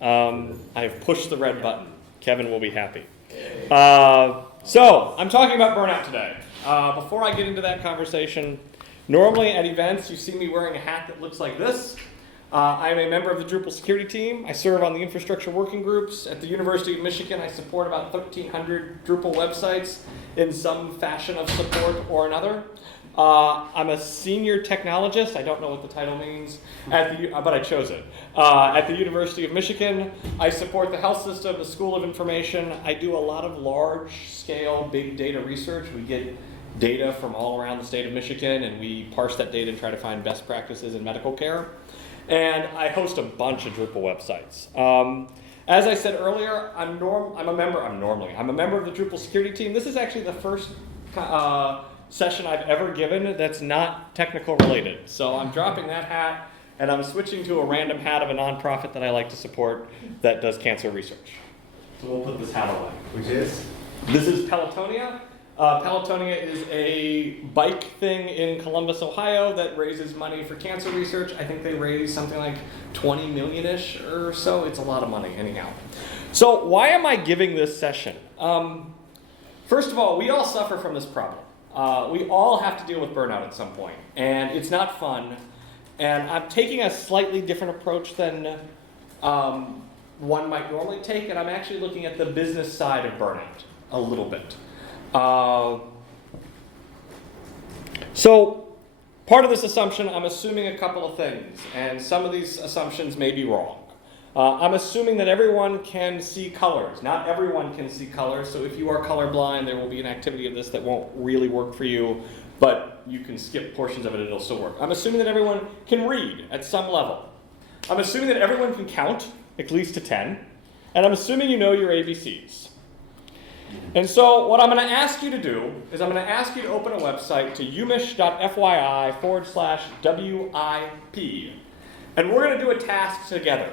I've pushed the red button. Kevin will be happy. So, I'm talking about burnout today. Before I get into that conversation, normally at events you see me wearing a hat that looks like this. I'm a member of the Drupal security team. I serve on the infrastructure working groups. At the University of Michigan, I support about 1,300 Drupal websites in some fashion of support or another. I'm a senior technologist. I don't know what the title means, but I chose it. At the University of Michigan, I support the health system, the School of Information. I do a lot of large-scale big data research. We get data from all around the state of Michigan, and we parse that data and try to find best practices in medical care. And I host a bunch of Drupal websites. As I said earlier, I'm a member of the Drupal security team. This is actually the first session I've ever given that's not technical related. So I'm dropping that hat, and I'm switching to a random hat of a nonprofit that I like to support that does cancer research. So we'll put this hat away. Which is? This is Pelotonia. Pelotonia is a bike thing in Columbus, Ohio that raises money for cancer research. I think they raise something like 20 million-ish or so. It's a lot of money anyhow. So why am I giving this session? First of all, we all suffer from this problem. We all have to deal with burnout at some point, and it's not fun. And I'm taking a slightly different approach than one might normally take, and I'm actually looking at the business side of burnout a little bit. So part of this assumption, I'm assuming a couple of things, and some of these assumptions may be wrong. I'm assuming that everyone can see colors. Not everyone can see colors, so if you are colorblind, there will be an activity of this that won't really work for you, but you can skip portions of it, it'll still work. I'm assuming that everyone can read at some level. I'm assuming that everyone can count, at least to 10, and I'm assuming you know your ABCs. And so what I'm going to ask you to do is I'm going to ask you to open a website to umish.fyi/WIP. And we're going to do a task together.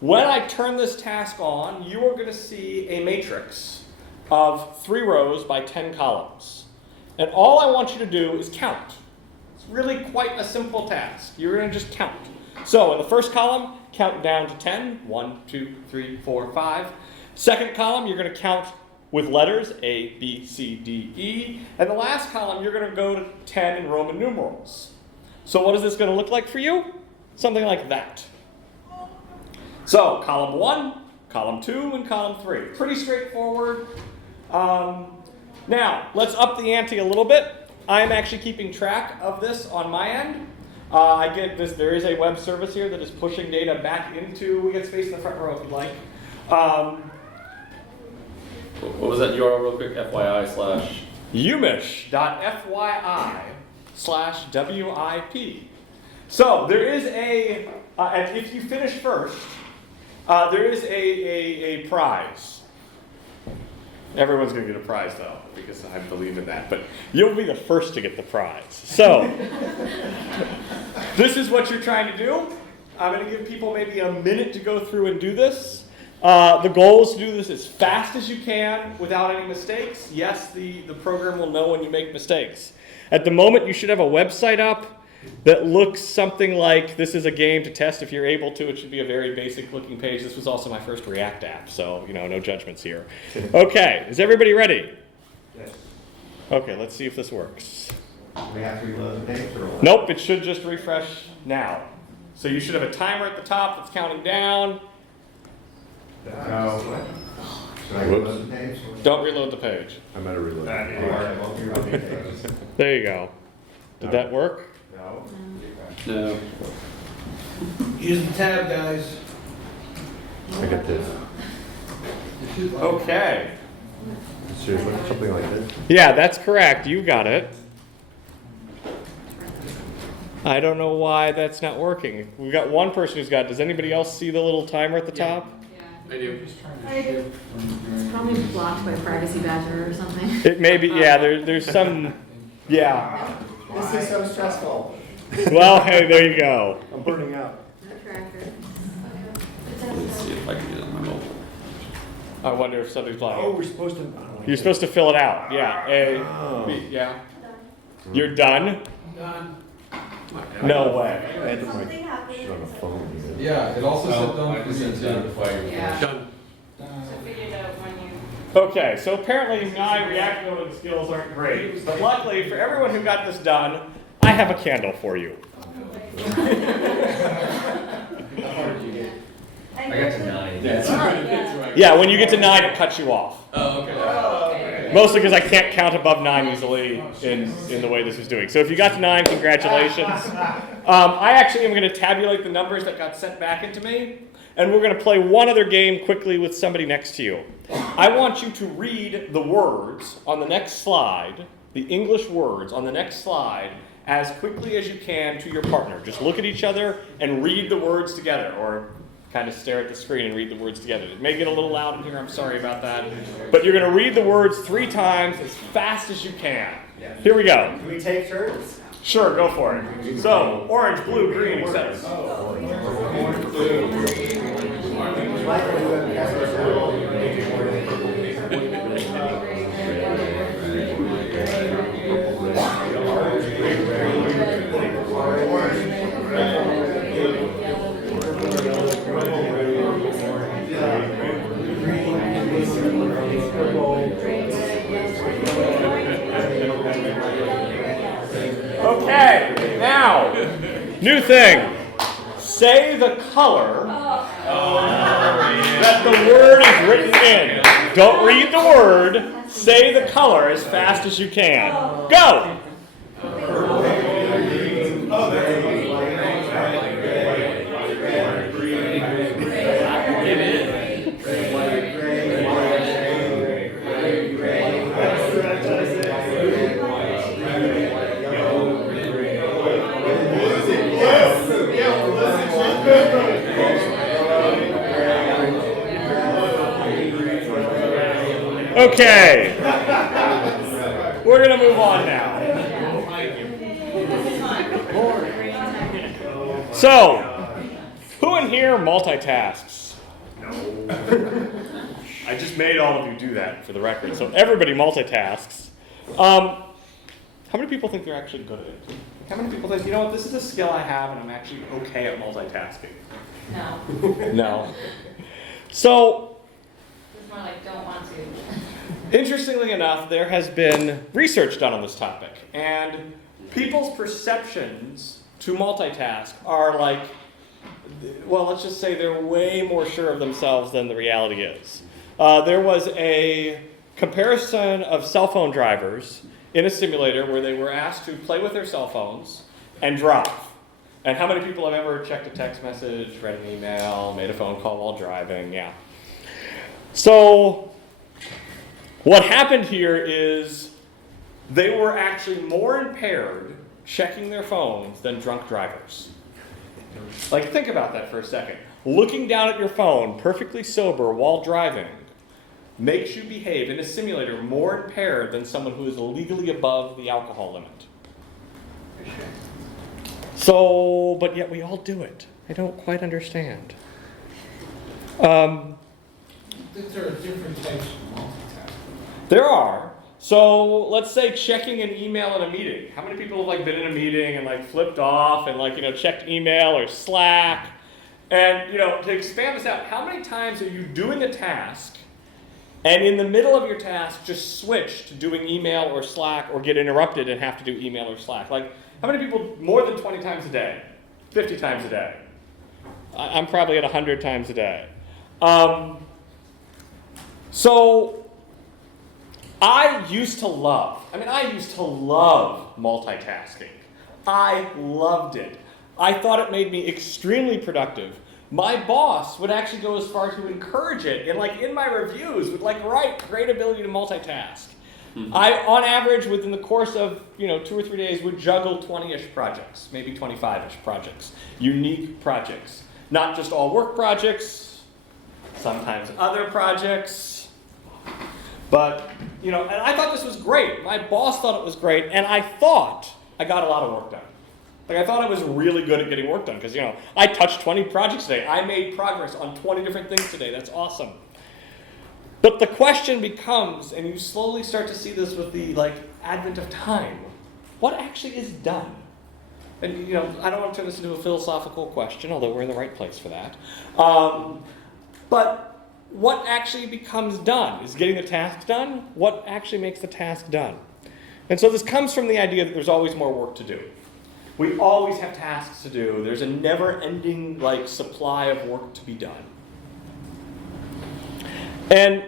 When I turn this task on, you are going to see a matrix of 3 rows by 10 columns. And all I want you to do is count. It's really quite a simple task. You're going to just count. So in the first column, count down to 10. 1, 2, 3, 4, 5. Second column, you're going to count with letters A, B, C, D, E. And the last column, you're going to go to 10 in Roman numerals. So what is this going to look like for you? Something like that. So column 1, column 2, and column 3. Pretty straightforward. Now, let's up the ante a little bit. I'm actually keeping track of this on my end. I get this. There is a web service here that is pushing data back into. We get space in the front row if you'd like. What was that URL real quick? FYI/ umish.fyi/WIP. So there is a, and if you finish first, there is a prize. Everyone's going to get a prize though, because I believe in that. But you'll be the first to get the prize. So this is what you're trying to do. I'm going to give people maybe a minute to go through and do this. The goal is to do this as fast as you can without any mistakes. Yes, the program will know when you make mistakes. At the moment, you should have a website up that looks something like this is a game to test if you're able to. It should be a very basic looking page. This was also my first React app, so no judgments here. Okay, is everybody ready? Yes. Okay, let's see if this works. We have to reload the page or what? Nope, it should just refresh now. So you should have a timer at the top that's counting down. No. Should I reload the page? Don't reload the page. I'm at a reload. All right, well, reload the page. There you go. Did that work? No. No. Use the tab, guys. I got this. Okay. Seriously, something like this. Yeah, that's correct. You got it. I don't know why that's not working. We've got one person who's got it. Does anybody else see the little timer at the top? I do. I do. It's probably blocked by Privacy Badger or something. It may be, yeah, there's some, yeah. This is so stressful. Well, hey, there you go. I'm burning out. No tracker. Let's see if I can get it on my mobile. I wonder if something's blocking. we're supposed to. You're supposed to fill it out. Yeah. A, B, yeah. You're done? Done. No way. I had to put my shit on the phone. Yeah, it also said done for me too. Yeah. Done. So figure it out when you. Okay, so apparently my react building skills aren't great, but luckily for everyone who got this done, I have a candle for you. I got to 9. Yeah, when you get to 9, it cuts you off. Oh, okay. Mostly because I can't count above 9 easily in the way this is doing. So if you got to 9, congratulations. I actually am going to tabulate the numbers that got sent back into me, and we're going to play one other game quickly with somebody next to you. I want you to read the words on the next slide, the English words on the next slide, as quickly as you can to your partner. Just look at each other and read the words together, or kind of stare at the screen and read the words together. It may get a little loud in here, I'm sorry about that. But you're going to read the words 3 times as fast as you can. Here we go. Can we take turns? Sure, go for it. So, orange, blue, green, etc. Okay, now, new thing. Say the color that the word is written in. Don't read the word. Say the color as fast as you can. Go! Okay. We're going to move on now. So, who in here multitasks? No. I just made all of you do that for the record. So everybody multitasks. How many people think they're actually good at it? How many people think, you know what, this is a skill I have and I'm actually okay at multitasking? No. No. So, It's more like don't want to. interestingly enough, there has been research done on this topic, and people's perceptions to multitask are like, well, let's just say they're way more sure of themselves than the reality is. There was a comparison of cell phone drivers in a simulator where they were asked to play with their cell phones and drive. And how many people have ever checked a text message, read an email, made a phone call while driving? Yeah. So what happened here is they were actually more impaired checking their phones than drunk drivers. Like, think about that for a second. Looking down at your phone, perfectly sober while driving, makes you behave in a simulator more impaired than someone who is legally above the alcohol limit. So, but yet we all do it. I don't quite understand. There are different types of multitasking. There are. So let's say checking an email in a meeting. How many people have been in a meeting and flipped off and checked email or Slack? And to expand this out, how many times are you doing a task and in the middle of your task just switch to doing email or Slack or get interrupted and have to do email or Slack? How many people more than 20 times a day? 50 times a day? I'm probably at 100 times a day. So I used to love multitasking. I loved it. I thought it made me extremely productive. My boss would actually go as far to encourage it, and in my reviews would write great ability to multitask. Mm-hmm. I, on average, within the course of 2 or 3 days, would juggle 20-ish projects, maybe 25-ish projects, unique projects, not just all work projects, sometimes other projects. But, and I thought this was great. My boss thought it was great, and I thought I got a lot of work done. I thought I was really good at getting work done, because, I touched 20 projects today. I made progress on 20 different things today. That's awesome. But the question becomes, and you slowly start to see this with the, advent of time, what actually is done? And I don't want to turn this into a philosophical question, although we're in the right place for that. But what actually becomes done? Is getting the task done? What actually makes the task done? And so this comes from the idea that there's always more work to do. We always have tasks to do. There's a never-ending supply of work to be done. And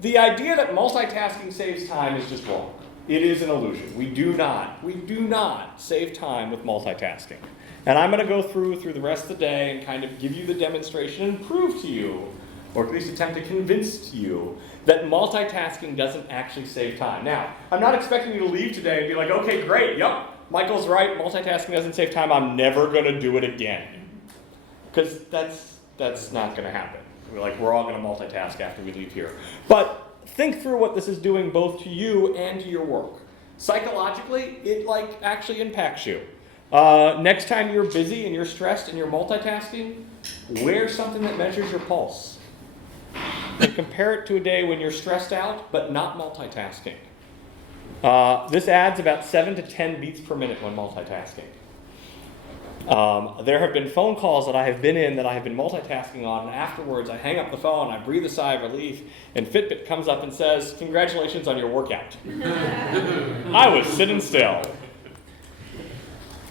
the idea that multitasking saves time is just wrong. It is an illusion. We do not save time with multitasking. And I'm going to go through the rest of the day and kind of give you the demonstration and prove to you, or at least attempt to convince you, that multitasking doesn't actually save time. Now, I'm not expecting you to leave today and be like, okay, great, yep, Michael's right, multitasking doesn't save time, I'm never going to do it again. Because that's not going to happen. We're all going to multitask after we leave here. But think through what this is doing both to you and to your work. Psychologically, it actually impacts you. Next time you're busy and you're stressed and you're multitasking, wear something that measures your pulse. And compare it to a day when you're stressed out but not multitasking. This adds about 7 to 10 beats per minute when multitasking. There have been phone calls that I have been in that I have been multitasking on, and afterwards I hang up the phone, I breathe a sigh of relief, and Fitbit comes up and says, "Congratulations on your workout." I was sitting still.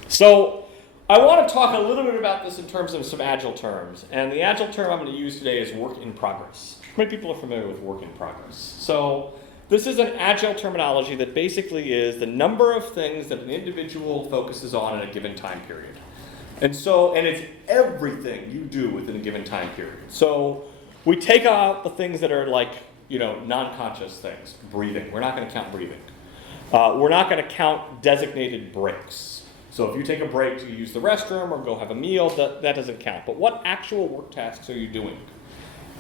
So I want to talk a little bit about this in terms of some Agile terms. And the Agile term I'm going to use today is work in progress. How many people are familiar with work in progress? So this is an Agile terminology that basically is the number of things that an individual focuses on in a given time period. And it's everything you do within a given time period. So we take out the things that are non-conscious things. Breathing. We're not going to count breathing. We're not going to count designated breaks. So if you take a break to use the restroom or go have a meal, that doesn't count. But what actual work tasks are you doing?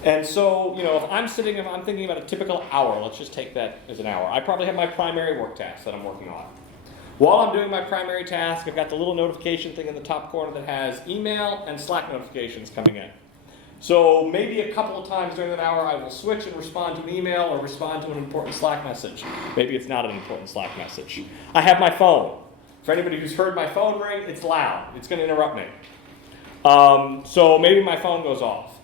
And so, if I'm thinking about a typical hour, let's just take that as an hour. I probably have my primary work task that I'm working on. While I'm doing my primary task, I've got the little notification thing in the top corner that has email and Slack notifications coming in. So maybe a couple of times during that hour, I will switch and respond to an email or respond to an important Slack message. Maybe it's not an important Slack message. I have my phone. For anybody who's heard my phone ring, it's loud. It's going to interrupt me. So maybe my phone goes off.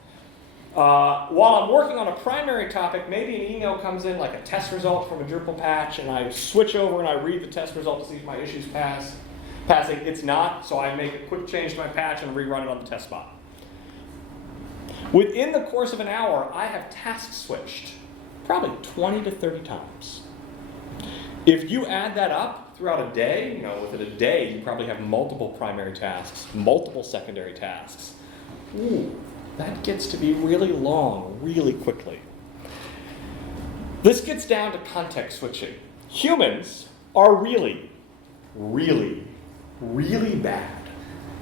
While I'm working on a primary topic, maybe an email comes in like a test result from a Drupal patch, and I switch over and I read the test result to see if my issue's passing. It's not, so I make a quick change to my patch and rerun it on the test spot. Within the course of an hour, I have task switched probably 20 to 30 times. If you add that up throughout a day, within a day, you probably have multiple primary tasks, multiple secondary tasks. Ooh. That gets to be really long, really quickly. This gets down to context switching. Humans are really, really, really bad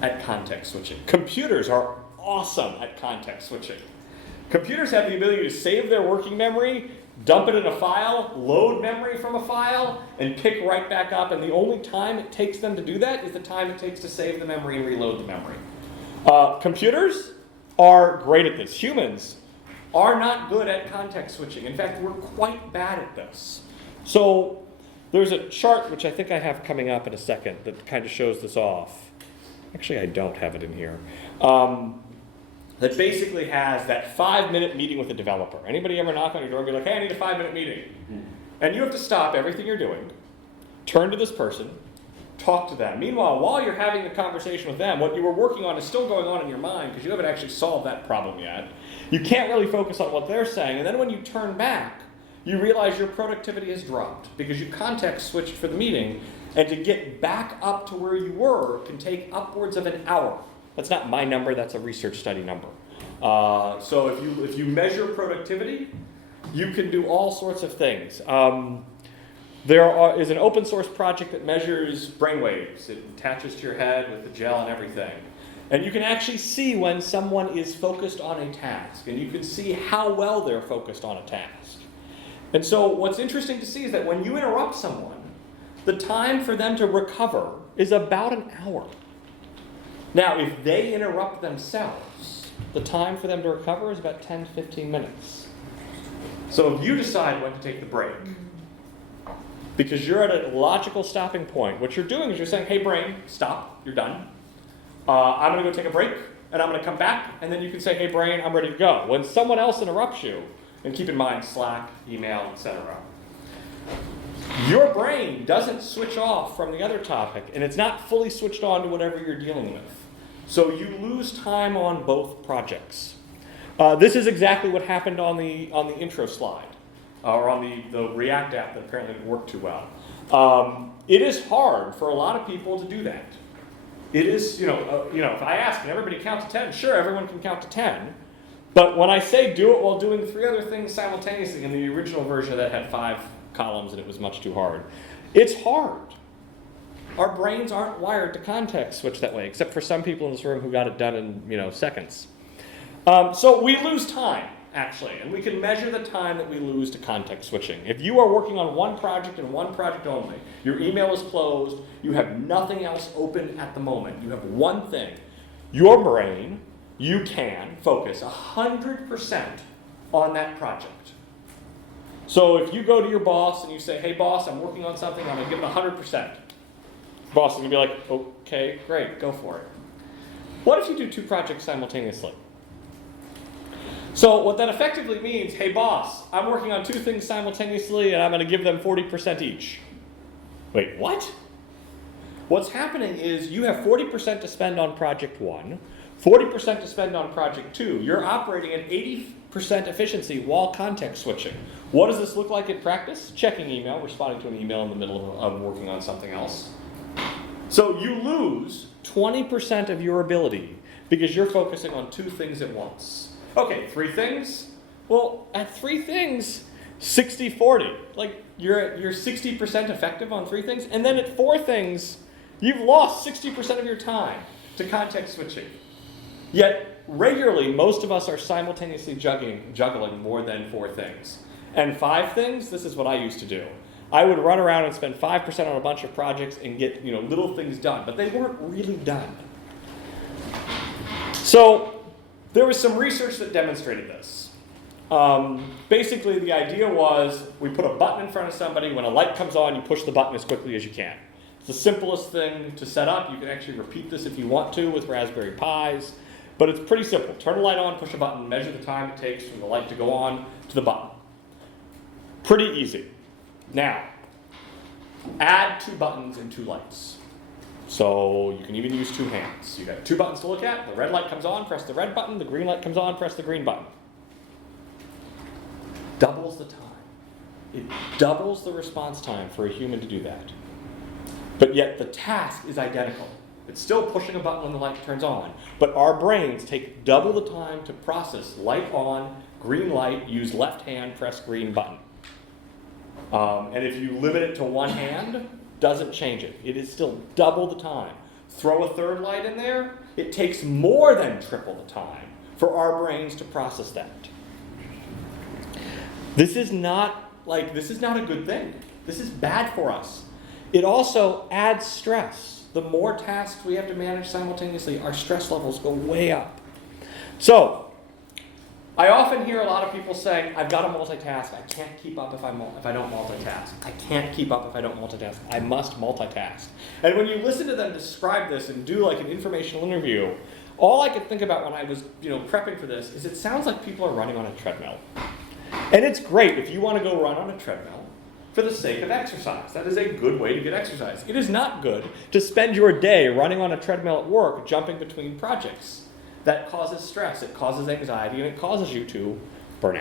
at context switching. Computers are awesome at context switching. Computers have the ability to save their working memory, dump it in a file, load memory from a file, and pick right back up. And the only time it takes them to do that is the time it takes to save the memory and reload the memory. Computers are great at this. Humans are not good at context switching. In fact, we're quite bad at this. So there's a chart, which I think I have coming up in a second, that kind of shows this off. Actually, I don't have it in here. That basically has that 5-minute meeting with a developer. Anybody ever knock on your door and be like, "Hey, I need a 5-minute meeting." Mm-hmm. And you have to stop everything you're doing, turn to this person, talk to them. Meanwhile, while you're having the conversation with them, what you were working on is still going on in your mind because you haven't actually solved that problem yet. You can't really focus on what they're saying. And then when you turn back, you realize your productivity has dropped because you context switched for the meeting. And to get back up to where you were can take upwards of an hour. That's not my number, that's a research study number. So if you measure productivity, you can do all sorts of things. There is an open source project that measures brainwaves. It attaches to your head with the gel and everything. And you can actually see when someone is focused on a task. And you can see how well they're focused on a task. And so what's interesting to see is that when you interrupt someone, the time for them to recover is about an hour. Now, if they interrupt themselves, the time for them to recover is about 10 to 15 minutes. So if you decide when to take the break, because you're at a logical stopping point. What you're doing is you're saying, hey brain, stop, you're done. I'm gonna go take a break, and I'm gonna come back, and then you can say, hey brain, I'm ready to go. When someone else interrupts you, and keep in mind Slack, email, etc., your brain doesn't switch off from the other topic, and it's not fully switched on to whatever you're dealing with. So you lose time on both projects. This is exactly what happened on the intro slide, or on the React app that apparently didn't work too well. It is hard for a lot of people to do that. It is, if I ask, can everybody count to 10? Sure, everyone can count to 10. But when I say do it while doing 3 other things simultaneously, in the original version that had 5 columns and it was much too hard, it's hard. Our brains aren't wired to context switch that way, except for some people in this room who got it done in seconds. So we lose time, actually, and we can measure the time that we lose to context switching. If you are working on one project and one project only, your email is closed, you have nothing else open at the moment, you have one thing, your brain, you can focus 100% on that project. So if you go to your boss and you say, hey boss, I'm working on something, I'm gonna give it 100%. Boss is gonna be like, okay, great, go for it. What if you do 2 projects simultaneously? So what that effectively means, hey boss, I'm working on 2 things simultaneously and I'm gonna give them 40% each. Wait, what? What's happening is you have 40% to spend on project 1, 40% to spend on project 2. You're operating at 80% efficiency while context switching. What does this look like in practice? Checking email, responding to an email in the middle of working on something else. So you lose 20% of your ability because you're focusing on 2 things at once. Okay, 3 things? Well, at 3 things, 60-40. Like, you're 60% effective on 3 things, and then at 4 things, you've lost 60% of your time to context switching. Yet, regularly, most of us are simultaneously juggling more than 4 things. And 5 things, this is what I used to do. I would run around and spend 5% on a bunch of projects and get little things done, but they weren't really done. So there was some research that demonstrated this. Basically, the idea was we put a button in front of somebody. When a light comes on, you push the button as quickly as you can. It's the simplest thing to set up. You can actually repeat this if you want to with Raspberry Pis, but it's pretty simple. Turn the light on, push a button, measure the time it takes from the light to go on to the button. Pretty easy. Now, add 2 buttons and 2 lights. So you can even use 2 hands. You got 2 buttons to look at. The red light comes on, press the red button. The green light comes on, press the green button. Doubles the time. It doubles the response time for a human to do that. But yet the task is identical. It's still pushing a button when the light turns on. But our brains take double the time to process light on, green light, use left hand, press green button. And if you limit it to one hand, doesn't change it. It is still double the time. Throw a 3rd light in there, it takes more than triple the time for our brains to process that. This is not a good thing. This is bad for us. It also adds stress. The more tasks we have to manage simultaneously, our stress levels go way up. So, I often hear a lot of people saying, I've got to multitask. I can't keep up if I don't multitask. I can't keep up if I don't multitask. I must multitask. And when you listen to them describe this and do like an informational interview, all I could think about when I was prepping for this is it sounds like people are running on a treadmill. And it's great if you want to go run on a treadmill for the sake of exercise. That is a good way to get exercise. It is not good to spend your day running on a treadmill at work, jumping between projects. That causes stress, it causes anxiety, and it causes you to burn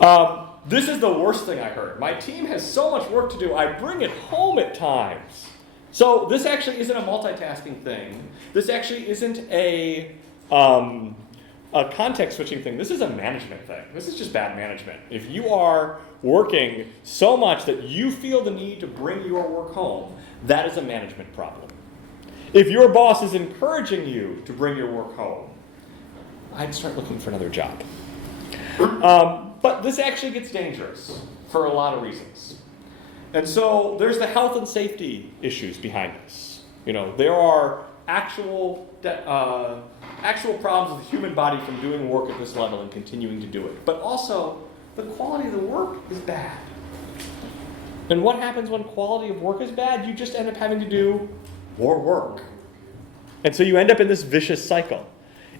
out. This is the worst thing I heard. My team has so much work to do, I bring it home at times. So this actually isn't a multitasking thing. This actually isn't a context switching thing. This is a management thing. This is just bad management. If you are working so much that you feel the need to bring your work home, that is a management problem. If your boss is encouraging you to bring your work home, I'd start looking for another job. But this actually gets dangerous for a lot of reasons. And so there's the health and safety issues behind this. There are actual problems with the human body from doing work at this level and continuing to do it. But also, the quality of the work is bad. And what happens when quality of work is bad? You just end up having to do more work. And so you end up in this vicious cycle.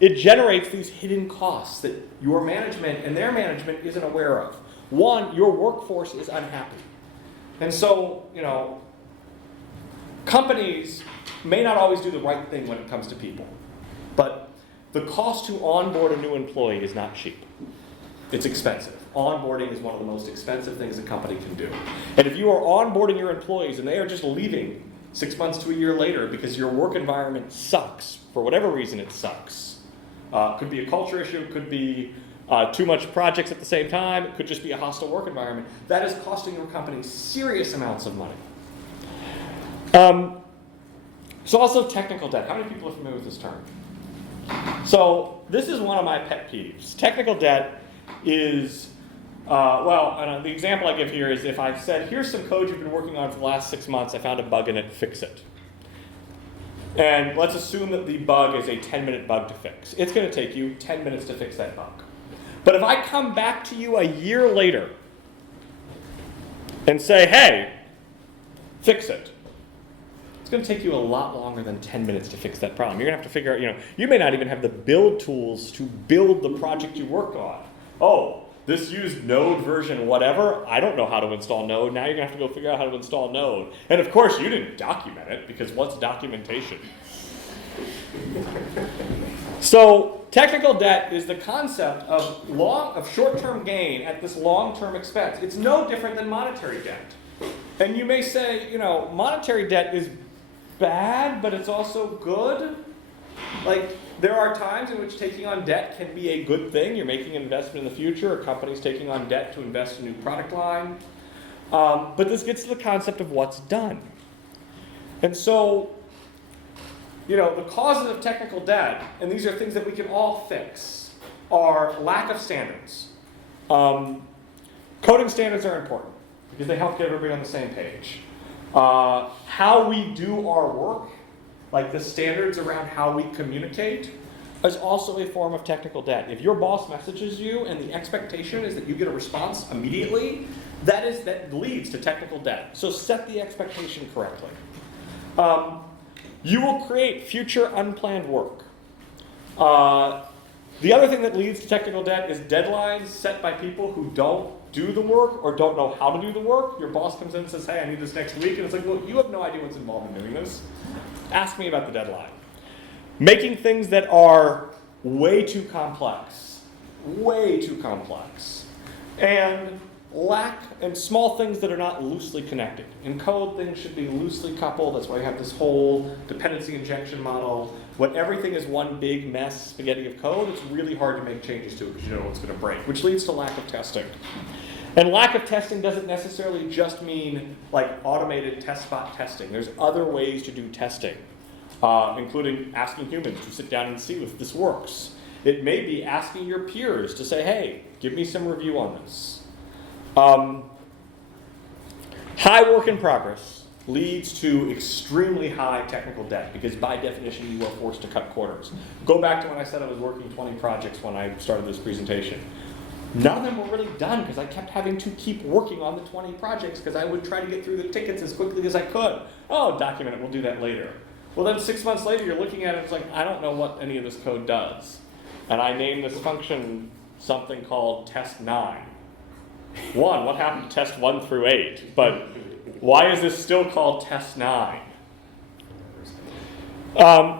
It generates these hidden costs that your management and their management isn't aware of. One, your workforce is unhappy. And so, companies may not always do the right thing when it comes to people. But the cost to onboard a new employee is not cheap. It's expensive. Onboarding is one of the most expensive things a company can do. And if you are onboarding your employees and they are just leaving 6 months to a year later because your work environment sucks, for whatever reason it sucks. Could be a culture issue, could be too much projects at the same time, it could just be a hostile work environment. That is costing your company serious amounts of money. So also technical debt. How many people are familiar with this term? So this is one of my pet peeves. Technical debt is, the example I give here is if I said, here's some code you've been working on for the last 6 months, I found a bug in it, fix it. And let's assume that the bug is a 10-minute bug to fix. It's going to take you 10 minutes to fix that bug. But if I come back to you a year later and say, hey, fix it, it's going to take you a lot longer than 10 minutes to fix that problem. You're going to have to figure out, you may not even have the build tools to build the project you work on. Oh, this used Node version whatever. I don't know how to install Node. Now you're going to have to go figure out how to install Node. And of course, you didn't document it, because what's documentation? So technical debt is the concept of short-term gain at this long-term expense. It's no different than monetary debt. And you may say, monetary debt is bad, but it's also good. Like, there are times in which taking on debt can be a good thing. You're making an investment in the future. A company's taking on debt to invest in a new product line. But this gets to the concept of what's done. And so, the causes of technical debt, and these are things that we can all fix, are lack of standards. Coding standards are important because they help get everybody on the same page. How we do our work, like the standards around how we communicate, is also a form of technical debt. If your boss messages you and the expectation is that you get a response immediately, that leads to technical debt. So set the expectation correctly. You will create future unplanned work. The other thing that leads to technical debt is deadlines set by people who don't do the work or don't know how to do the work. Your boss comes in and says, hey, I need this next week. And it's like, well, you have no idea what's involved in doing this. Ask me about the deadline. Making things that are way too complex. And small things that are not loosely connected. In code, things should be loosely coupled. That's why you have this whole dependency injection model. When everything is one big mess, spaghetti of code, it's really hard to make changes to it because you don't know what's going to break, which leads to lack of testing. And lack of testing doesn't necessarily just mean like automated test spot testing. There's other ways to do testing, including asking humans to sit down and see if this works. It may be asking your peers to say, hey, give me some review on this. High work in progress leads to extremely high technical debt because by definition you are forced to cut corners. Go back to when I said I was working 20 projects when I started this presentation. None of them were really done because I kept having to keep working on the 20 projects because I would try to get through the tickets as quickly as I could. Oh, document it, we'll do that later. Well then 6 months later you're looking at it, it's like, I don't know what any of this code does. And I named this function something called test 9. What happened to test 1 through 8? But why is this still called test 9?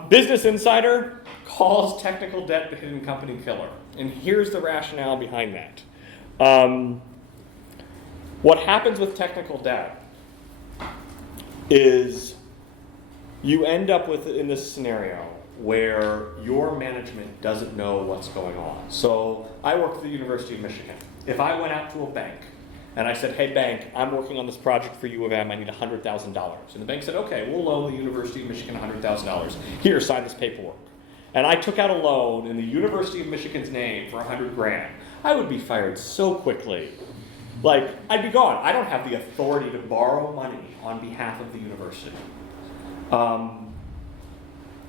Business Insider calls technical debt the hidden company killer. And here's the rationale behind that. What happens with technical debt is you end up in this scenario where your management doesn't know what's going on. So I work at the University of Michigan. If I went out to a bank and I said, hey bank, I'm working on this project for U of M, I need $100,000. And the bank said, okay, we'll loan the University of Michigan $100,000. Here, sign this paperwork. And I took out a loan in the University of Michigan's name for $100,000. I would be fired so quickly. Like, I'd be gone. I don't have the authority to borrow money on behalf of the university.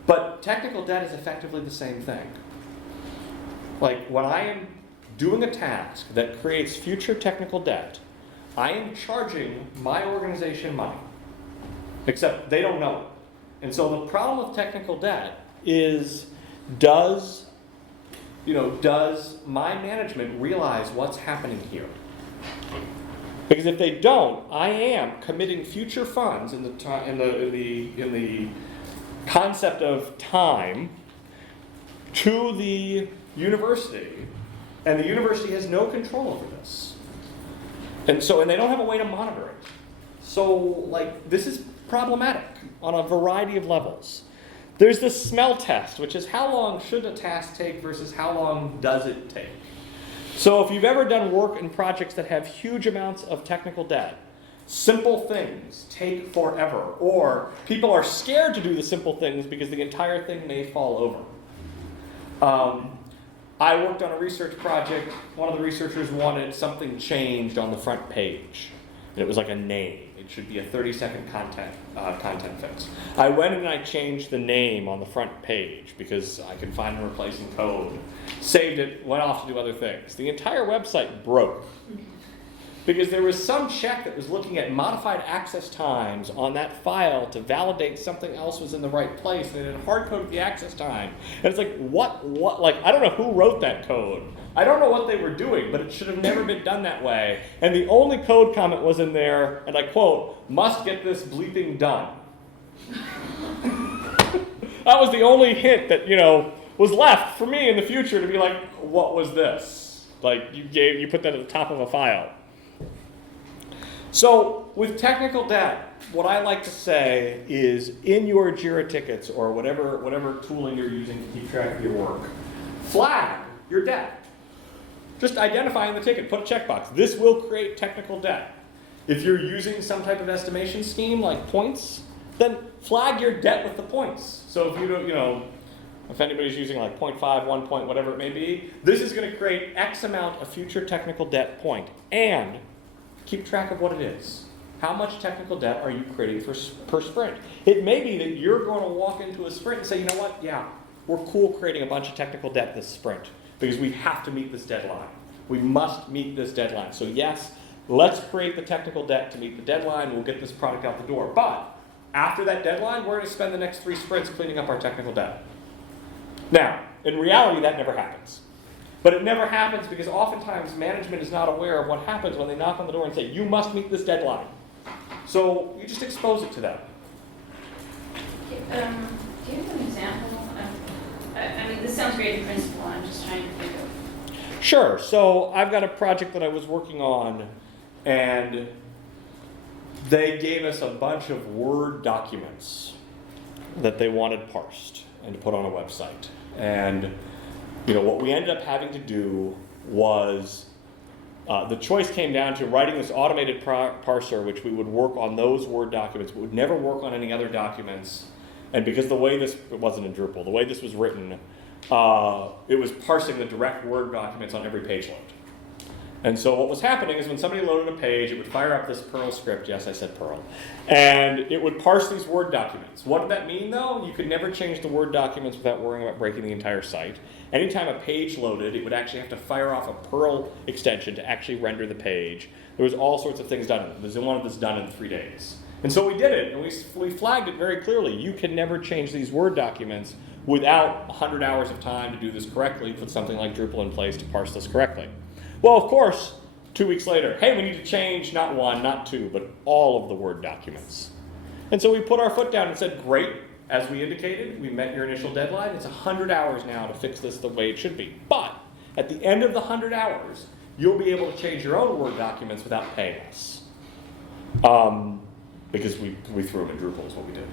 But technical debt is effectively the same thing. Like, when I am doing a task that creates future technical debt, I am charging my organization money, except they don't know it. And so the problem with technical debt is, does my management realize what's happening here? Because if they don't, I am committing future funds in the concept of time to the university, and the university has no control over this. And they don't have a way to monitor it. So, like, this is problematic on a variety of levels. There's the smell test, which is how long should a task take versus how long does it take. So if you've ever done work in projects that have huge amounts of technical debt, simple things take forever, or people are scared to do the simple things because the entire thing may fall over. I worked on a research project. One of the researchers wanted something changed on the front page. And it was like a name. It should be a 30-second content fix. I went in and I changed the name on the front page because I could find a replacing code. Saved it, went off to do other things. The entire website broke because there was some check that was looking at modified access times on that file to validate something else was in the right place. They had hard-coded the access time. And it's like, what, like, I don't know who wrote that code. I don't know what they were doing, but it should have never been done that way. And the only code comment was in there, and I quote, "must get this bleeping done." That was the only hint that, was left for me in the future to be like, what was this? Like, you put that at the top of a file. So with technical debt, what I like to say is, in your Jira tickets or whatever tooling you're using to keep track of your work, flag your debt. Just identify in the ticket, put a checkbox. This will create technical debt. If you're using some type of estimation scheme like points, then flag your debt with the points. So if you don't, if anybody's using like 0.5, 1 point, whatever it may be, this is going to create X amount of future technical debt point. And keep track of what it is. How much technical debt are you creating per sprint? It may be that you're going to walk into a sprint and say, you know what, yeah, we're cool creating a bunch of technical debt this sprint because we have to meet this deadline. We must meet this deadline. So yes, let's create the technical debt to meet the deadline. We'll get this product out the door. But after that deadline, we're going to spend the next 3 sprints cleaning up our technical debt. Now, in reality, that never happens. But it never happens because oftentimes management is not aware of what happens when they knock on the door and say, you must meet this deadline. So you just expose it to them. Do you have an example? I mean, this sounds great in principle. I'm just trying to think of. Sure. So I've got a project that I was working on, and they gave us a bunch of Word documents that they wanted parsed and to put on a website. And what we ended up having to do was, the choice came down to writing this automated parser, which we would work on those Word documents, but would never work on any other documents. And because the way it wasn't in Drupal, the way this was written, it was parsing the direct Word documents on every page load. And so what was happening is when somebody loaded a page, it would fire up this Perl script. Yes, I said Perl. And it would parse these Word documents. What did that mean, though? You could never change the Word documents without worrying about breaking the entire site. Anytime a page loaded, it would actually have to fire off a Perl extension to actually render the page. There was all sorts of things done. They wanted this done in 3 days. And so we did it, and we flagged it very clearly. You can never change these Word documents without 100 hours of time to do this correctly, put something like Drupal in place to parse this correctly. Well, of course, 2 weeks later, hey, we need to change not 1, not 2, but all of the Word documents. And so we put our foot down and said, great, as we indicated, we met your initial deadline. It's 100 hours now to fix this the way it should be. But at the end of the 100 hours, you'll be able to change your own Word documents without paying us. Because we threw them in Drupal is what we did.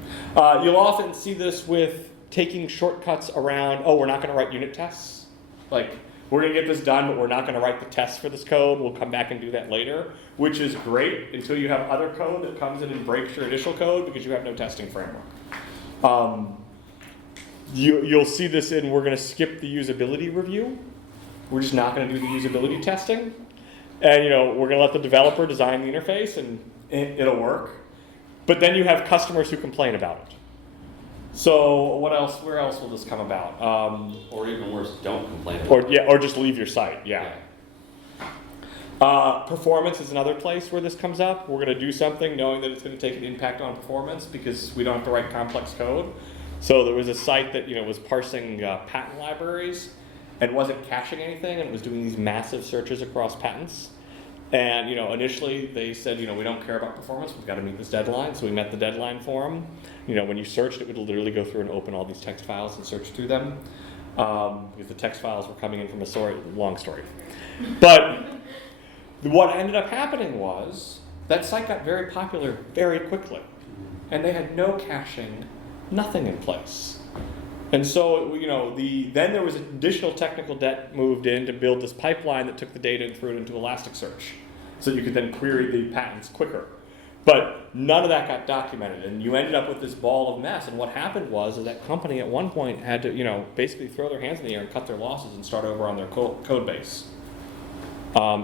You'll often see this with taking shortcuts around, we're not going to write unit tests. Like, we're going to get this done, but we're not going to write the tests for this code. We'll come back and do that later, which is great until you have other code that comes in and breaks your initial code because you have no testing framework. You'll see this in, we're going to skip the usability review. We're just not going to do the usability testing. And we're going to let the developer design the interface and it'll work. But then you have customers who complain about it. So what else? Where else will this come about? Or even worse, don't complain about it. Or just leave your site. Yeah. Performance is another place where this comes up. We're going to do something knowing that it's going to take an impact on performance because we don't have to write complex code. So there was a site that was parsing patent libraries and wasn't caching anything, and it was doing these massive searches across patents. And initially they said, we don't care about performance. We've got to meet this deadline. So we met the deadline for them. When you searched, it would literally go through and open all these text files and search through them because the text files were coming in from long story. But what ended up happening was that site got very popular very quickly, and they had no caching, nothing in place. And so, then there was additional technical debt moved in to build this pipeline that took the data and threw it into Elasticsearch, so you could then query the patents quicker. But none of that got documented, and you ended up with this ball of mess. And what happened was that company at one point had to, basically throw their hands in the air and cut their losses and start over on their code base.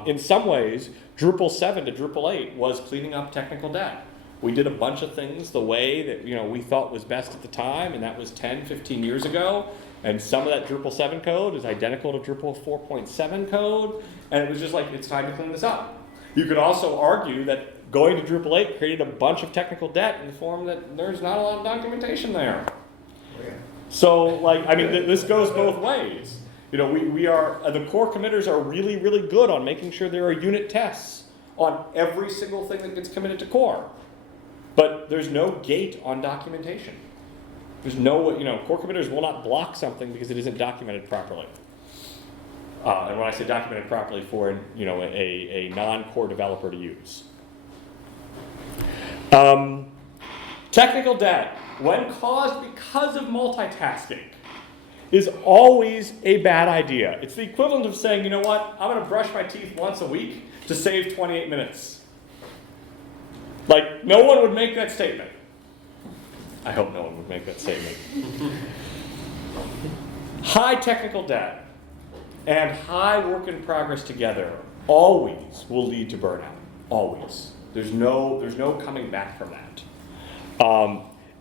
In some ways, Drupal 7 to Drupal 8 was cleaning up technical debt. We did a bunch of things the way that we thought was best at the time, and that was 10, 15 years ago. And some of that Drupal 7 code is identical to Drupal 4.7 code, and it was just like, it's time to clean this up. You could also argue that going to Drupal 8 created a bunch of technical debt in the form that there's not a lot of documentation there. So, this goes both ways. We are, the core committers are really, really good on making sure there are unit tests on every single thing that gets committed to core. But there's no gate on documentation. There's no, core committers will not block something because it isn't documented properly. And when I say documented properly, for a non-core developer to use. Technical debt, when caused because of multitasking, is always a bad idea. It's the equivalent of saying, I'm going to brush my teeth once a week to save 28 minutes. No one would make that statement. I hope no one would make that statement. High technical debt and high work in progress together always will lead to burnout. Always. There's no coming back from that.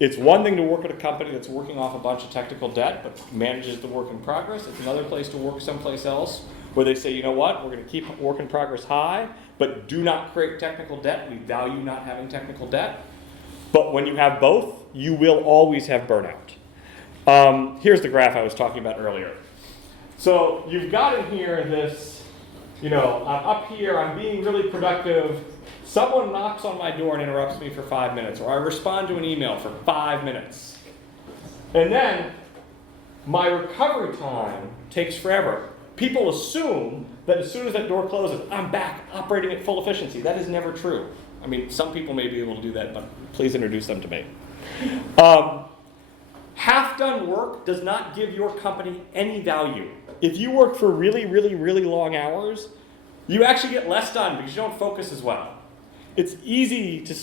It's one thing to work at a company that's working off a bunch of technical debt but manages the work in progress. It's another place to work someplace else where they say, we're going to keep work in progress high, but do not create technical debt. We value not having technical debt. But when you have both, you will always have burnout. Here's the graph I was talking about earlier. So you've got in here this, I'm up here, I'm being really productive. Someone knocks on my door and interrupts me for 5 minutes, or I respond to an email for 5 minutes. And then my recovery time takes forever. People assume that as soon as that door closes, I'm back operating at full efficiency. That is never true. Some people may be able to do that, but please introduce them to me. Half-done work does not give your company any value. If you work for really, really, really long hours, you actually get less done because you don't focus as well. It's easy to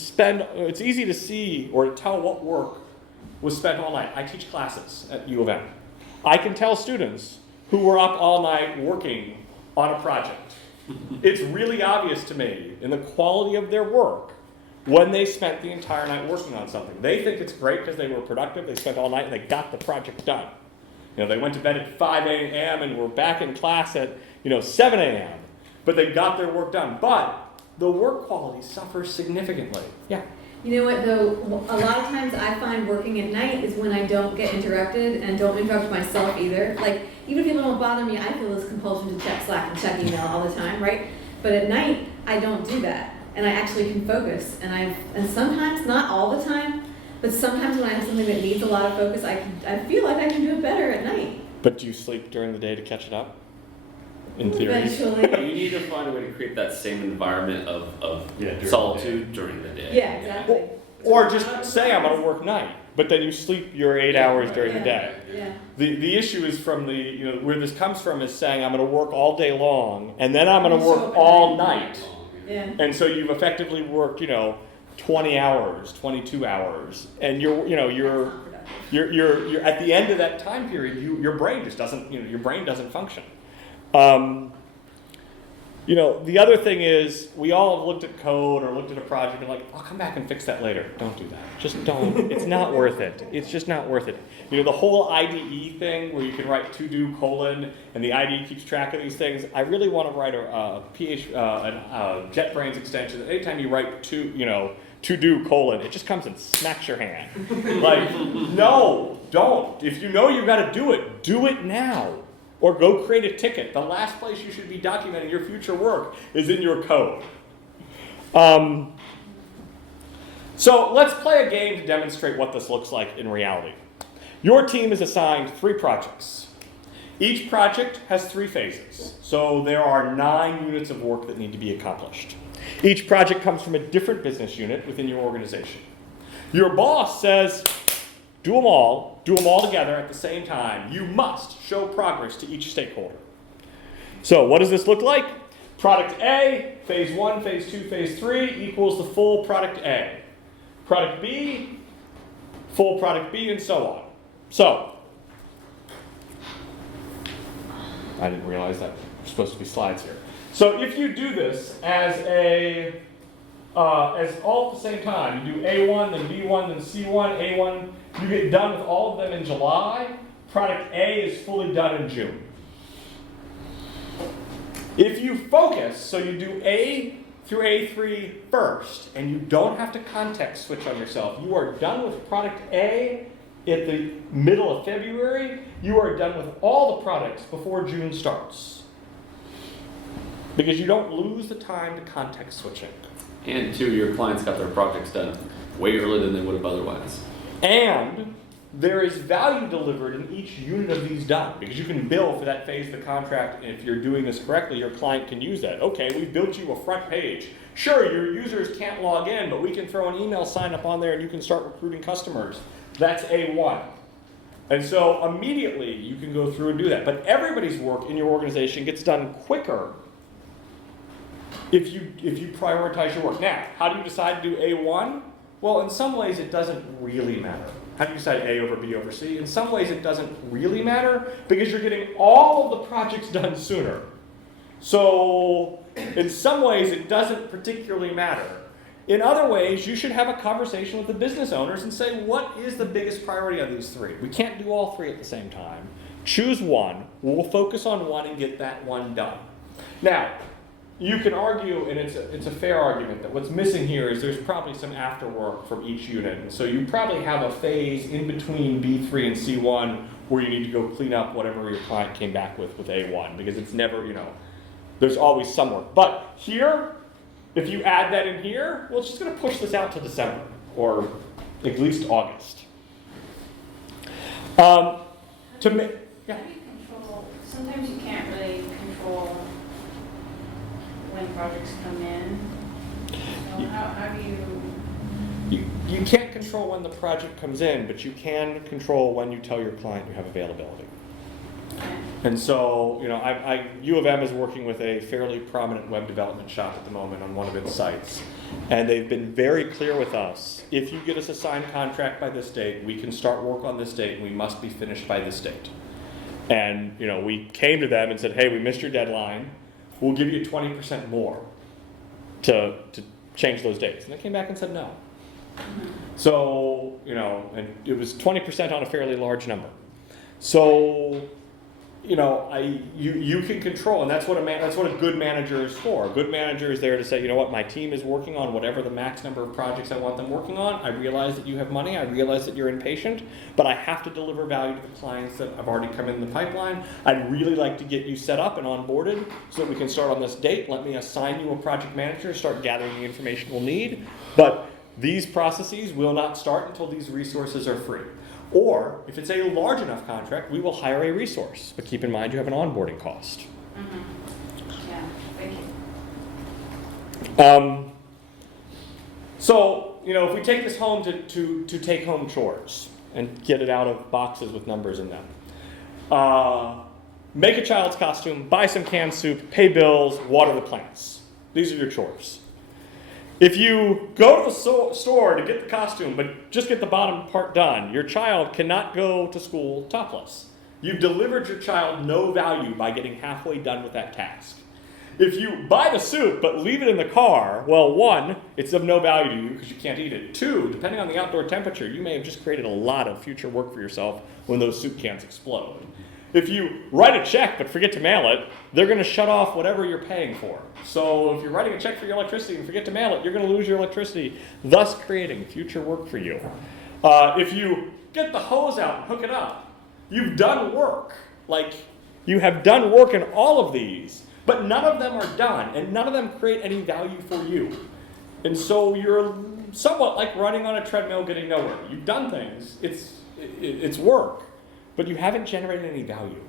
see or to tell what work was spent all night. I teach classes at U of M. I can tell students who were up all night working on a project. It's really obvious to me in the quality of their work when they spent the entire night working on something. They think it's great because they were productive, they spent all night and they got the project done. They went to bed at 5 a.m. and were back in class at 7 a.m. But they got their work done. But the work quality suffers significantly. Yeah. You know what though, a lot of times I find working at night is when I don't get interrupted and don't interrupt myself either. Even if people don't bother me, I feel this compulsion to check Slack and check email all the time, right? But at night, I don't do that. And I actually can focus. And sometimes, not all the time, but sometimes when I have something that needs a lot of focus, I feel like I can do it better at night. But do you sleep during the day to catch it up? In theory. Eventually. You need to find a way to create that same environment of during solitude during the day. Yeah, exactly. Or just say I'm going to work night, but then you sleep your 8 hours during the day. Yeah. The issue is from where this comes from is saying I'm going to work all day long and then I'm going to work all night. Yeah. And so you've effectively worked 20 hours, 22 hours, and you're at the end of that time period, your brain just doesn't function. The other thing is, we all have looked at code or looked at a project and like, I'll come back and fix that later. Don't do that. Just don't. It's not worth it. It's just not worth it. The whole IDE thing where you can write to do : and the IDE keeps track of these things. I really want to write a JetBrains extension that anytime you write to do : it just comes and smacks your hand. Like, no, don't. If you know you've got to do it now. Or go create a ticket. The last place you should be documenting your future work is in your code. So let's play a game to demonstrate what this looks like in reality. Your team is assigned 3 projects. Each project has 3 phases. So there are 9 units of work that need to be accomplished. Each project comes from a different business unit within your organization. Your boss says, do them all together at the same time. You must show progress to each stakeholder. So what does this look like? Product A, phase 1, phase 2, phase 3 equals the full product A. Product B, full product B, and so on. So, I didn't realize that there's supposed to be slides here. So if you do this as all at the same time, you do A1, then B1, then C1, A1, you get done with all of them in July. Product A is fully done in June. If you focus, so you do A through A3 first, and you don't have to context switch on yourself, you are done with product A at the middle of February, you are done with all the products before June starts. Because you don't lose the time to context switching. And 2, your clients got their projects done way earlier than they would have otherwise. And there is value delivered in each unit of these done, because you can bill for that phase of the contract, and if you're doing this correctly, your client can use that. Okay, we built you a front page. Sure, your users can't log in, but we can throw an email sign up on there and you can start recruiting customers. That's A1. And so immediately you can go through and do that. But everybody's work in your organization gets done quicker if you prioritize your work. Now, how do you decide to do A1? Well, in some ways it doesn't really matter. How do you decide A over B over C? In some ways it doesn't really matter because you're getting all of the projects done sooner. So in some ways it doesn't particularly matter. In other ways, you should have a conversation with the business owners and say, what is the biggest priority of these 3? We can't do all 3 at the same time. Choose one. We'll focus on one and get that one done. Now, you can argue, and it's a fair argument, that what's missing here is there's probably some after work from each unit. And so you probably have a phase in between B3 and C1 where you need to go clean up whatever your client came back with A1, because it's never, there's always some work. But here, if you add that in here, well, it's just going to push this out to December, or at least August. How do you control, sometimes you can't really control when projects come in. So how do you? You can't control when the project comes in, but you can control when you tell your client you have availability. And so, U of M is working with a fairly prominent web development shop at the moment on one of its sites. And they've been very clear with us, if you get us a signed contract by this date, we can start work on this date, and we must be finished by this date. And, we came to them and said, hey, we missed your deadline. We'll give you 20% more to change those dates. And they came back and said no. So, and it was 20% on a fairly large number. So, you can control, and that's what a good manager is for. A good manager is there to say, my team is working on whatever the max number of projects I want them working on. I realize that you have money. I realize that you're impatient, but I have to deliver value to the clients that have already come in the pipeline. I'd really like to get you set up and onboarded so that we can start on this date. Let me assign you a project manager, start gathering the information we'll need. But these processes will not start until these resources are free. Or, if it's a large enough contract, we will hire a resource. But keep in mind you have an onboarding cost. Yeah, thank you. So, if we take this home to take home chores and get it out of boxes with numbers in them. Make a child's costume, buy some canned soup, pay bills, water the plants. These are your chores. If you go to the store to get the costume, but just get the bottom part done, your child cannot go to school topless. You've delivered your child no value by getting halfway done with that task. If you buy the soup but leave it in the car, well, one, it's of no value to you because you can't eat it. Two, depending on the outdoor temperature, you may have just created a lot of future work for yourself when those soup cans explode. If you write a check but forget to mail it, they're going to shut off whatever you're paying for. So if you're writing a check for your electricity and forget to mail it, you're going to lose your electricity, thus creating future work for you. If you get the hose out and hook it up, you've done work. Like, you have done work in all of these, but none of them are done, and none of them create any value for you. And so you're somewhat like running on a treadmill getting nowhere. You've done things, it's work, but you haven't generated any value.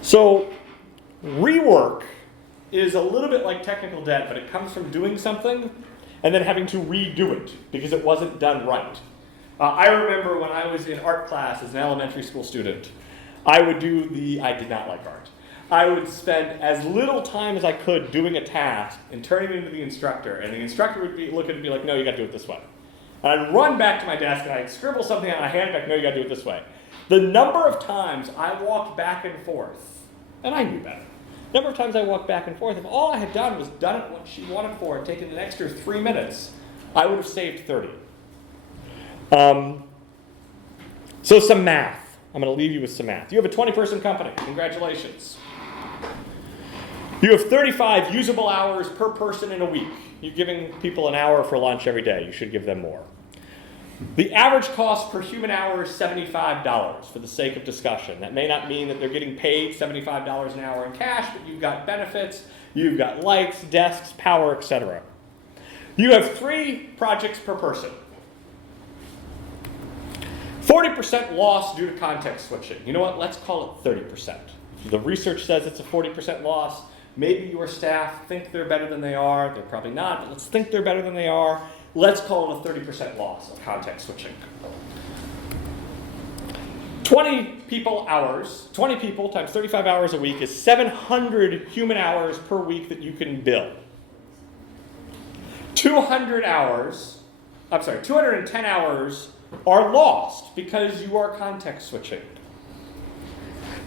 So rework is a little bit like technical debt, but it comes from doing something and then having to redo it because it wasn't done right. I remember when I was in art class as an elementary school student, I did not like art. I would spend as little time as I could doing a task and turning it into the instructor, and the instructor would look at it and be like, no, you gotta do it this way. And I'd run back to my desk and I'd scribble something on a hand back, no, you gotta do it this way. The number of times I walked back and forth, and I knew better, the number of times I walked back and forth, if all I had done was done it what she wanted for and taken an extra 3 minutes, I would have saved 30. So some math. I'm going to leave you with some math. You have a 20-person company. Congratulations. You have 35 usable hours per person in a week. You're giving people an hour for lunch every day. You should give them more. The average cost per human hour is $75 for the sake of discussion. That may not mean that they're getting paid $75 an hour in cash, but you've got benefits, you've got lights, desks, power, etc. You have 3 projects per person. 40% loss due to context switching. You know what? Let's call it 30%. The research says it's a 40% loss. Maybe your staff think they're better than they are. They're probably not, but let's think they're better than they are. Let's call it a 30% loss of context switching. 20 people times 35 hours a week is 700 human hours per week that you can bill. 210 hours are lost because you are context switching.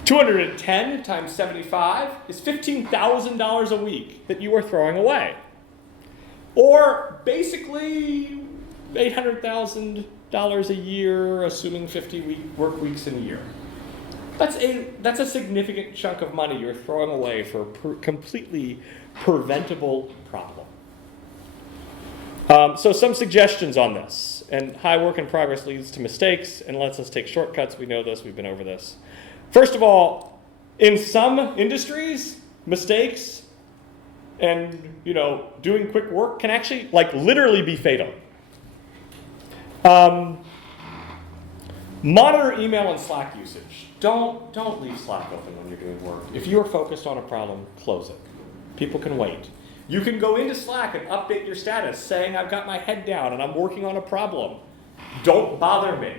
210 times 75 is $15,000 a week that you are throwing away. Or basically $800,000 a year, assuming 50 work weeks in a year. That's a significant chunk of money you're throwing away for a completely preventable problem. So some suggestions on this. And high work in progress leads to mistakes and lets us take shortcuts. We know this. We've been over this. First of all, in some industries, mistakes and doing quick work can actually literally be fatal. Monitor email and Slack usage. Don't leave Slack open when you're doing work. If you are focused on a problem, close it. People can wait. You can go into Slack and update your status saying I've got my head down and I'm working on a problem. Don't bother me.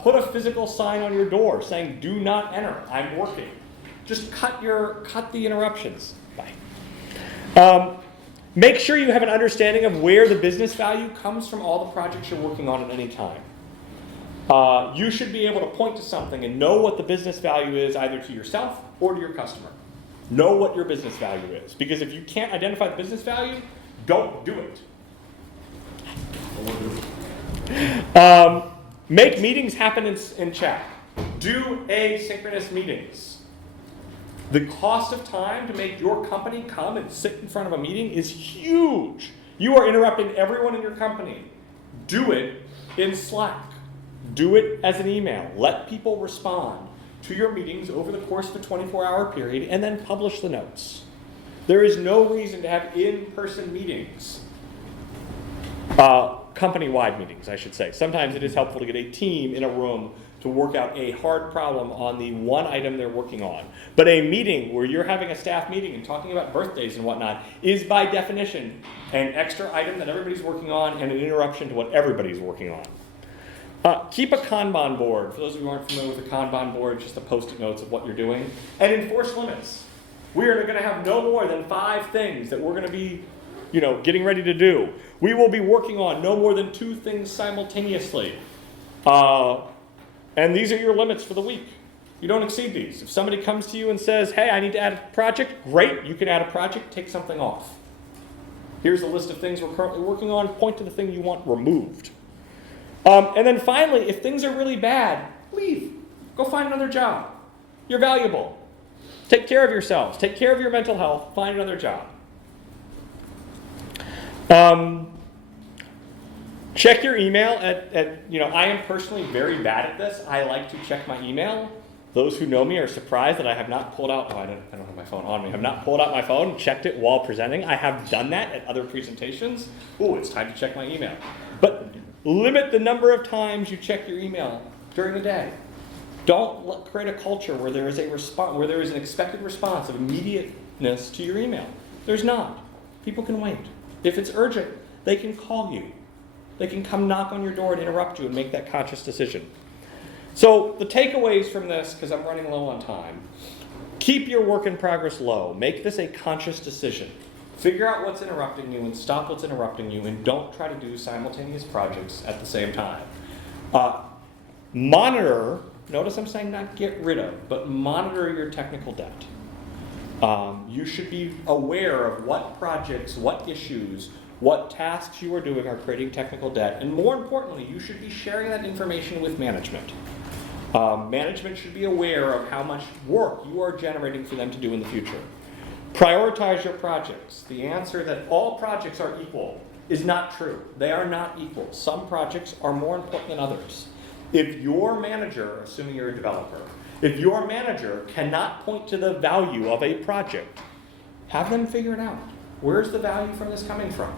Put a physical sign on your door saying do not enter, I'm working. Just cut the interruptions. Bye. Make sure you have an understanding of where the business value comes from all the projects you're working on at any time. You should be able to point to something and know what the business value is either to yourself or to your customer. Know what your business value is. Because if you can't identify the business value, don't do it. Make meetings happen in chat. Do asynchronous meetings. The cost of time to make your company come and sit in front of a meeting is huge. You are interrupting everyone in your company. Do it in Slack. Do it as an email. Let people respond to your meetings over the course of a 24-hour period and then publish the notes. There is no reason to have in-person meetings. Company-wide meetings, I should say. Sometimes it is helpful to get a team in a room to work out a hard problem on the one item they're working on. But a meeting where you're having a staff meeting and talking about birthdays and whatnot is by definition an extra item that everybody's working on and an interruption to what everybody's working on. Keep a Kanban board. For those of you who aren't familiar with a Kanban board, it's just the post-it notes of what you're doing. And enforce limits. We are going to have no more than 5 things that we're going to be getting ready to do. We will be working on no more than 2 things simultaneously. And these are your limits for the week. You don't exceed these. If somebody comes to you and says, hey, I need to add a project, great, you can add a project, take something off. Here's a list of things we're currently working on, point to the thing you want removed. And then finally, if things are really bad, leave. Go find another job. You're valuable. Take care of yourselves. Take care of your mental health. Find another job. Check your email I am personally very bad at this. I like to check my email. Those who know me are surprised that I have not pulled out, I don't have my phone on me. I have not pulled out my phone and checked it while presenting. I have done that at other presentations. Ooh, it's time to check my email. But limit the number of times you check your email during the day. Don't create a culture where there is an expected response of immediateness to your email. There's not. People can wait. If it's urgent, they can call you. They can come knock on your door and interrupt you and make that conscious decision. So the takeaways from this, because I'm running low on time, keep your work in progress low. Make this a conscious decision. Figure out what's interrupting you and stop what's interrupting you, and don't try to do simultaneous projects at the same time. Monitor, notice I'm saying not get rid of, but monitor your technical debt. You should be aware of what projects, what issues, what tasks you are doing are creating technical debt, and more importantly, you should be sharing that information with management. Management should be aware of how much work you are generating for them to do in the future. Prioritize your projects. The answer that all projects are equal is not true. They are not equal. Some projects are more important than others. If your manager, assuming you're a developer, if your manager cannot point to the value of a project, have them figure it out. Where's the value from this coming from?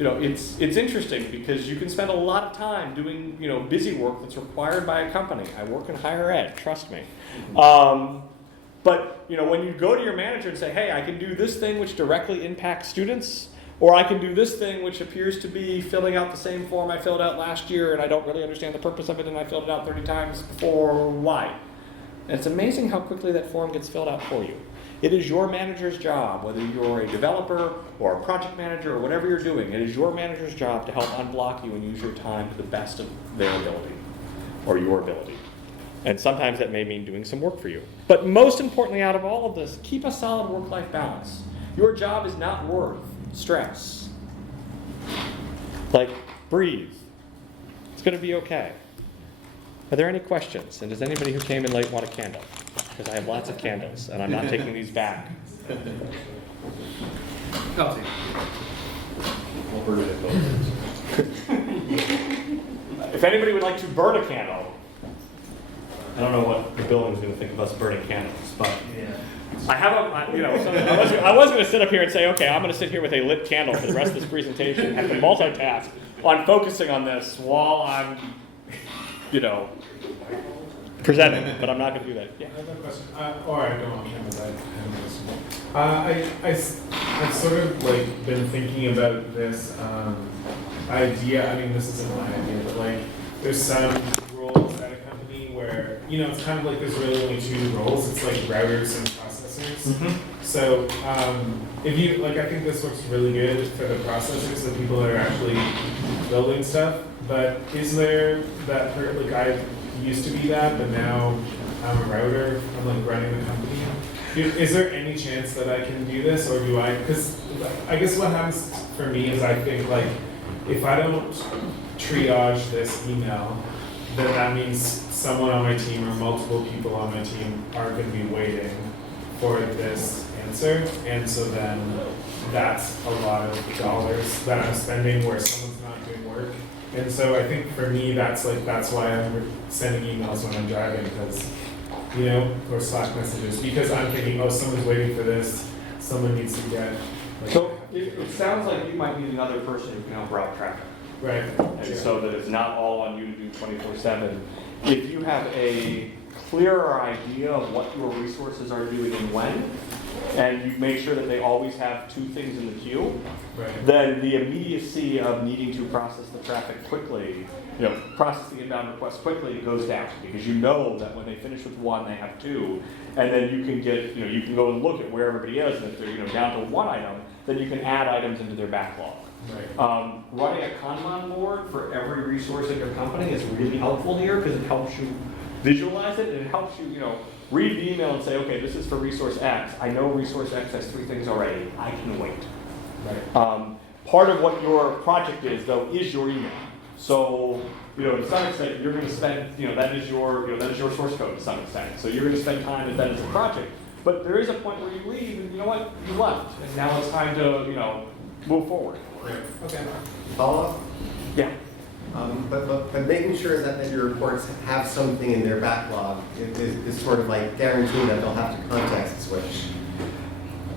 It's interesting because you can spend a lot of time doing busy work that's required by a company. I work in higher ed, trust me. But when you go to your manager and say, hey, I can do this thing which directly impacts students, or I can do this thing which appears to be filling out the same form I filled out last year and I don't really understand the purpose of it and I filled it out 30 times before, why? And it's amazing how quickly that form gets filled out for you. It is your manager's job, whether you're a developer or a project manager or whatever you're doing, it is your manager's job to help unblock you and use your time to the best of their ability or your ability. And sometimes that may mean doing some work for you. But most importantly out of all of this, keep a solid work-life balance. Your job is not worth stress. Breathe. It's going to be okay. Are there any questions? And does anybody who came in late want a candle? Because I have lots of candles, and I'm not taking these back. I'll take I'll burn it at both ends. If anybody would like to burn a candle, I don't know what the building's going to think of us burning candles, but I have I was going to sit up here and say, okay, I'm going to sit here with a lit candle for the rest of this presentation and have to multitask on focusing on this while I'm, presenting, but I'm not going to do that. Yeah. I have a question. Or I don't want to I've sort of been thinking about this idea. I mean, this isn't my idea, but there's some roles at a company where it's kind of there's really only two roles. It's routers and processors. Mm-hmm. So if you I think this works really good for the processors, the people that are actually building stuff. But is there that I used to be that, but now I'm a router, I'm running the company. Is there any chance that I can do this, or do I, because I guess what happens for me is I think if I don't triage this email, then that means someone on my team or multiple people on my team are going to be waiting for this answer, and so then that's a lot of dollars that I'm spending where someone's not doing work. And so I think for me, that's why I'm sending emails when I'm driving, because, or Slack messages, because I'm thinking, oh, someone's waiting for this, someone needs to get. So it sounds like you might need another person who can help route traffic. Right. And so that it's not all on you to do 24/7. If you have a clearer idea of what your resources are doing and when, and you make sure that they always have two things in the queue, Right. then the immediacy of needing to process the traffic quickly, process the inbound request quickly goes down, because you know that when they finish with one, they have two, and then you can get, you can go and look at where everybody is, and if they're down to one item, then you can add items into their backlog. Running a Kanban board for every resource in your company is really helpful here because it helps you visualize it and it helps you, read the email and say, okay, this is for resource X. I know resource X has 3 things already. I can wait. Part of what your project is, though, is your email. So, to some extent, you're going to spend, that is your source code to some extent. So you're going to spend time as that is a project. But there is a point where you leave, and you know what? You left, and now it's time to, move forward. Okay. Follow up? Yeah. But making sure that your reports have something in their backlog is sort of like guaranteeing that they'll have to context switch.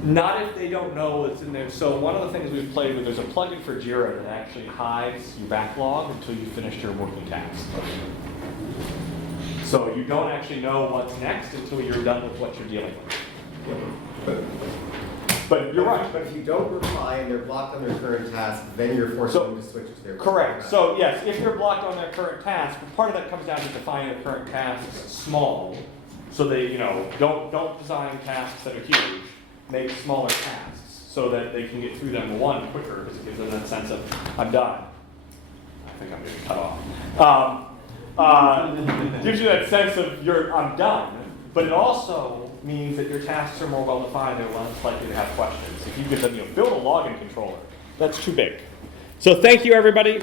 Not if they don't know what's in there. So one of the things we've played with, there's a plugin for Jira that actually hides your backlog until you finish your working task. So you don't actually know what's next until you're done with what you're dealing with. But you're right. But if you don't reply and they're blocked on their current task, then you're forcing them to switch to their Correct. So yes, if you're blocked on their current task, part of that comes down to defining the current tasks small. So they, don't design tasks that are huge. Make smaller tasks so that they can get through them quicker because it gives them that sense of I'm done. I think I'm getting cut off. Gives you that sense of I'm done, but it also means that your tasks are more well defined and less likely to have questions. If you could then build a login controller, that's too big. So thank you everybody.